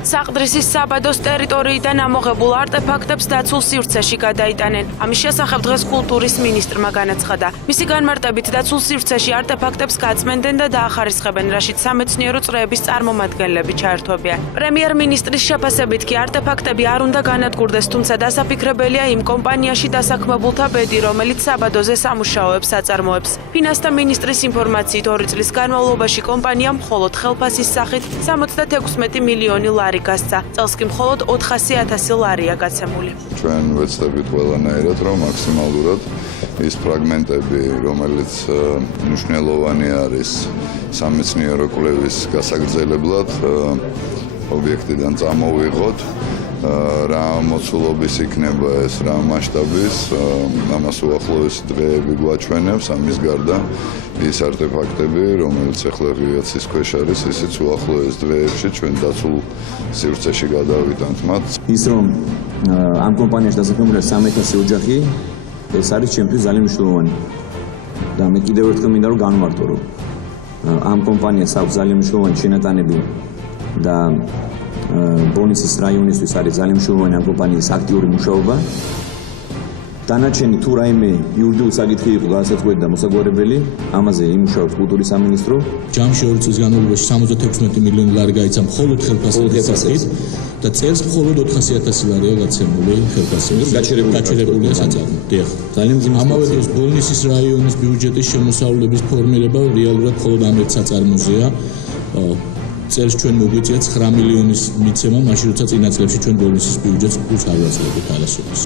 საყდრისის საბადოს ტერიტორიიდან ამოღებულ არტეფაქტებს დაცულ სივრცეში გადაიტანენ. ამის შესახებ დღეს კულტურის მინისტრმა განაცხადა. მისი განმარტებით დაცულ სივრცეში არტეფაქტებს გაწმენდნენ და დაახარისხებენ, რაშიც სამეცნიერო წრეების წარმომადგენლები ჩაერთვებიან. პრემიერ-მინისტრის შეფასებით კი არტეფაქტები არ უნდა განადგურდეს, თუმცა დასაფიქრებელია იმ კომპანიაში დასაქმებულთა ბედი, რომელიც საბადოზე სამუშაოებს აწარმოებს. ფინანსთა მინისტრის ინფორმაციით 2 წლის განმავლობაში კომპანიამ მხოლოდ ხელფასის სახით 76 მილიონი ლარი გასცა. წელს კი მხოლოდ 400,000 ლარია გაცემული. ჩვენ ვეცდებით ყველანაირად, რომ მაქსიმალურად ის ფრაგმენტები, რომელიც მნიშვნელოვანი არის სამეცნიერო კვლევის გასაგრძელებლად, ობიექტიდან წამოვიღოთ. რა მოცულობის იქნება ეს, რა მასშტაბის, ამას უახლოესი დღეები გვაჩვენებს. ამის გარდა ის არტეფაქტები, რომელიც ახლა ღიაცის ქვეშ არის, ისიც უახლოეს დღეებში ჩვენ დაცულ სივრცეში გადავიტანთ მათ. ის რომ ამ კომპანიაში დასაქმებულია 300 ოჯახი, ეს არის ჩემთვის ძალიან მნიშვნელოვანი. და მე კიდევ ერთხელ მინდა რომ განვმარტო, რომ ამ კომპანიას აქვს ძალიან მნიშვნელოვანი შენატანები და ბონისის რაიონისთვის არის ძალიან მნიშვნელოვანი ამ კომპანიის აქტიური მუშაობა. დანარჩენი თუ რაიმე იურიდიული საკითხი იყო განსაზღვრელი და მოსაგვარებელი, ამაზე იმუშავებს კულტურის სამინისტრო. ჯამში 2 წლის განმავლობაში 76 მილიონი ლარი გაიცა მხოლოდ ხელფასით და წელს მხოლოდ 400,000 ლარია გაცემული ხელფასით. გაჩერებულია საწარმო. დიახ. ძალიან მძიმე. ამავე დროს ბონისის რაიონის ბიუჯეტის შემოსავლების ფორმირება რეალურად მხოლოდ ამ ერთ საწარმოზეა. წელს ჩვენ მოგვიწია 9 მილიონის მიცემა, მაშინ როცა წინა წლებში ჩვენ ბონისის ბიუჯეტს ფულს არ ვაძლევდით არასოდეს.